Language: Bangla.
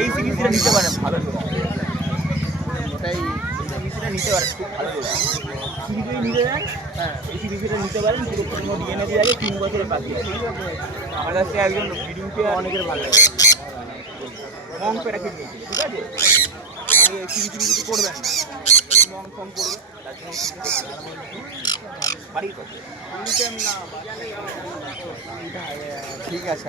এই সিরিজটা নিতে পারেন, ভালো ওটাই সিরিজটা নিতে পারেন, খুব ভালো সিরিজই নিতে পারেন। হ্যাঁ, এই সিরিজটা নিতে পারেন, পুরো কোনো ডিএনএ দিয়ে আগে 3 বছরের পাখি আছে। আমার কাছে একজন ব্রিডিং পেয়ার অনেকের ভালো লাগে, মং পেটা কিনতে, ঠিক আছে? সিরিজ কিছু করবেন না, মং ফং করবে, তার জন্য বাড়ির কথা। ঠিক আছে।